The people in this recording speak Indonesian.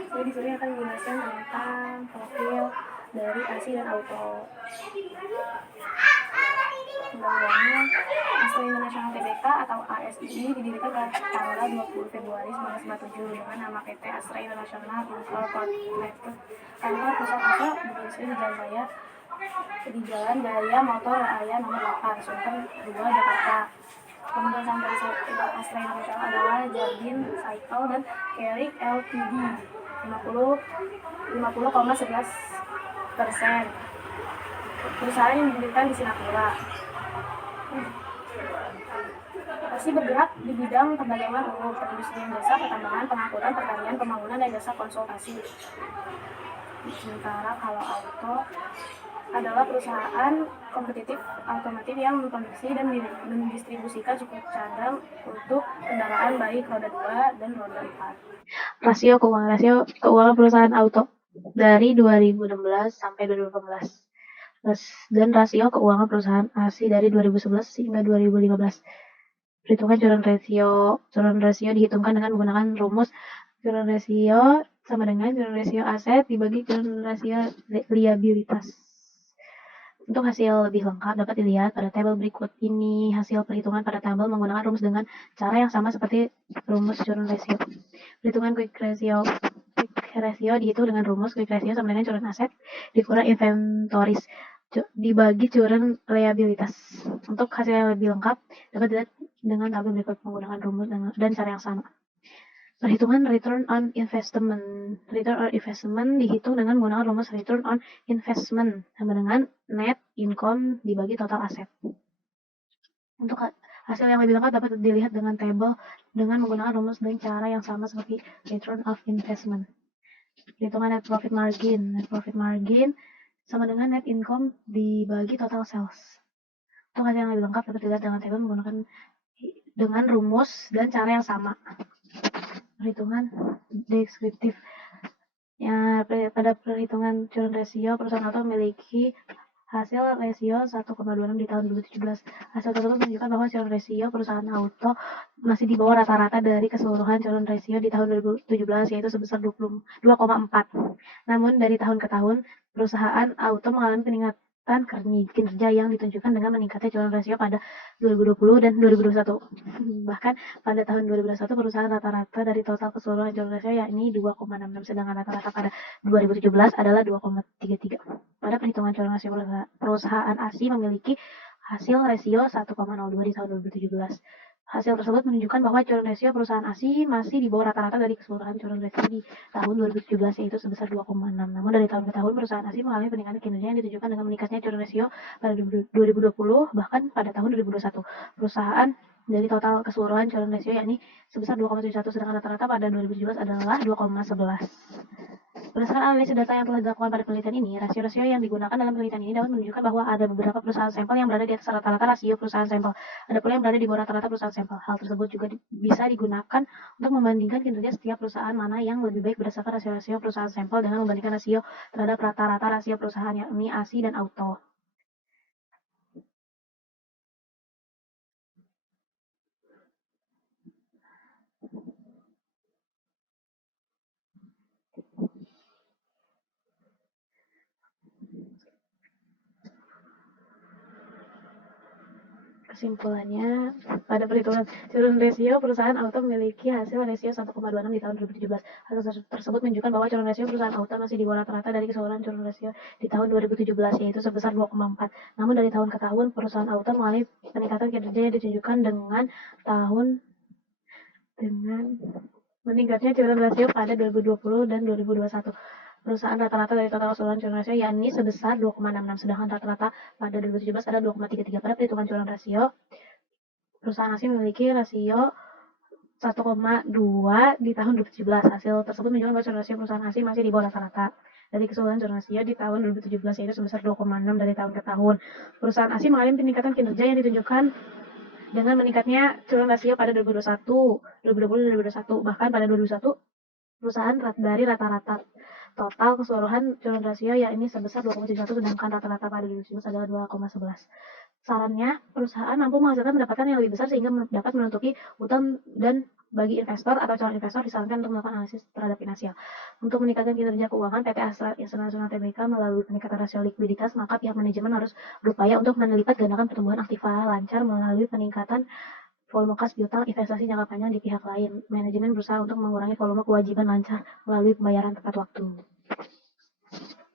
Jadi di sini akan menjelaskan tentang profil dari ASI dan auto. Undang-undangnya, Astra International Tbk atau ASI ini didirikan pada tanggal 20 Februari 1997 dengan nama PT Astra International Incorporated. Kantor pusat Astra berdomisili di Jalan Raya di Jalan Gaya Motor Raya nomor 8, Sunter 2, Jakarta. Pemegang saham dari Astra International adalah Jardine Cycle dan Carrick Ltd. 50,11%. Perusahaan yang didirikan di Singapura. Masih bergerak di bidang perdagangan umum, perindustrian jasa, pertambangan, pengangkutan, pertanian, pembangunan, dan jasa konsultasi. Sementara kalau auto adalah perusahaan kompetitif otomotif yang memproduksi dan mendistribusikan cukup cadang untuk kendaraan baik roda 2 dan roda 4. Rasio keuangan perusahaan auto dari 2016 sampai 2018. Dan rasio keuangan perusahaan ASI dari 2011 hingga 2015. Perhitungan current ratio dihitungkan dengan menggunakan rumus current ratio sama dengan current ratio aset dibagi current ratio liabilitas. Untuk hasil lebih lengkap dapat dilihat pada tabel berikut ini. Hasil perhitungan pada tabel menggunakan rumus dengan cara yang sama seperti rumus current ratio. Perhitungan quick ratio dihitung dengan rumus quick ratio sama dengan current asset dikurang inventories dibagi current liabilitas. Untuk hasil yang lebih lengkap dapat dilihat dengan tabel berikut menggunakan rumus dan cara yang sama. Perhitungan return on investment. Return on investment dihitung dengan menggunakan rumus return on investment sama dengan net income dibagi total aset. Untuk hasil yang lebih lengkap dapat dilihat dengan tabel dengan menggunakan rumus dan cara yang sama seperti return of investment. Perhitungan net profit margin. Net profit margin sama dengan net income dibagi total sales. Untuk hasil yang lebih lengkap dapat dilihat dengan tabel menggunakan dengan rumus dan cara yang sama. Perhitungan deskriptif. Ya, pada perhitungan current ratio, perusahaan auto memiliki hasil rasio 1,26 di tahun 2017. Hasil tersebut menunjukkan bahwa current ratio perusahaan auto masih di bawah rata-rata dari keseluruhan current ratio di tahun 2017, yaitu sebesar 2,4. Namun dari tahun ke tahun, perusahaan auto mengalami peningkatan kinerja yang ditunjukkan dengan meningkatnya current ratio pada 2020 dan 2021. Bahkan pada tahun 2021 perusahaan rata-rata dari total keseluruhan current ratio yakni 2,66, sedangkan rata-rata pada 2017 adalah 2,33. Pada perhitungan current ratio perusahaan ASI memiliki hasil rasio 1,02 di tahun 2017. Hasil tersebut menunjukkan bahwa current ratio perusahaan ASI masih di bawah rata-rata dari keseluruhan current ratio di tahun 2017, yaitu sebesar 2,6. Namun dari tahun ke tahun perusahaan ASI mengalami peningkatan kinerja yang ditunjukkan dengan meningkatnya current ratio pada 2020 bahkan pada tahun 2021. Perusahaan dari total keseluruhan current ratio yakni sebesar 2,71, sedangkan rata-rata pada 2017 adalah 2,11. Berdasarkan analisis data yang telah dilakukan pada penelitian ini, rasio-rasio yang digunakan dalam penelitian ini dapat menunjukkan bahwa ada beberapa perusahaan sampel yang berada di atas rata-rata rasio perusahaan sampel. Ada pula yang berada di bawah rata-rata perusahaan sampel. Hal tersebut juga bisa digunakan untuk membandingkan kinerja setiap perusahaan mana yang lebih baik berdasarkan rasio-rasio perusahaan sampel dengan membandingkan rasio terhadap rata-rata rasio perusahaan yakni ASI dan auto. Kesimpulannya, pada perhitungan current ratio perusahaan auto memiliki hasil rasio 1,26 di tahun 2017. Hasil tersebut menunjukkan bahwa current ratio perusahaan auto masih di bawah rata-rata dari keseluruhan current ratio di tahun 2017, yaitu sebesar 2,4. Namun dari tahun ke tahun perusahaan auto mengalami peningkatan kinerja yang ditunjukkan dengan meningkatnya current ratio pada 2020 dan 2021. Perusahaan rata-rata dari total keseluruhan current ratio yakni sebesar 2,66, sedangkan rata-rata pada 2017 ada 2,33. Pada perhitungan current ratio, perusahaan ASI memiliki rasio 1,2 di tahun 2017. Hasil tersebut menunjukkan bahwa current ratio perusahaan ASI masih di bawah rata-rata dari keseluruhan current ratio di tahun 2017, yaitu sebesar 2,6 dari tahun ke tahun. Perusahaan ASI mengalami peningkatan kinerja yang ditunjukkan dengan meningkatnya current ratio pada 2021, 2020 dan 2021. Bahkan pada 2021 perusahaan dari rata-rata total keseluruhan current ratio yakni sebesar 2,71, sedangkan rata-rata pada 2017 adalah 2,11. Sarannya, perusahaan mampu menghasilkan pendapatan yang lebih besar sehingga dapat menutupi utang, dan bagi investor atau calon investor disarankan untuk melakukan analisis terhadap finansial. Untuk meningkatkan kinerja keuangan PT Astra Internasional Tbk melalui peningkatan rasio likuiditas, maka pihak manajemen harus berupaya untuk melipat gandakan pertumbuhan aktiva lancar melalui peningkatan volume kas piutang investasi jangka panjang di pihak lain. Manajemen berusaha untuk mengurangi volume kewajiban lancar melalui pembayaran tepat waktu.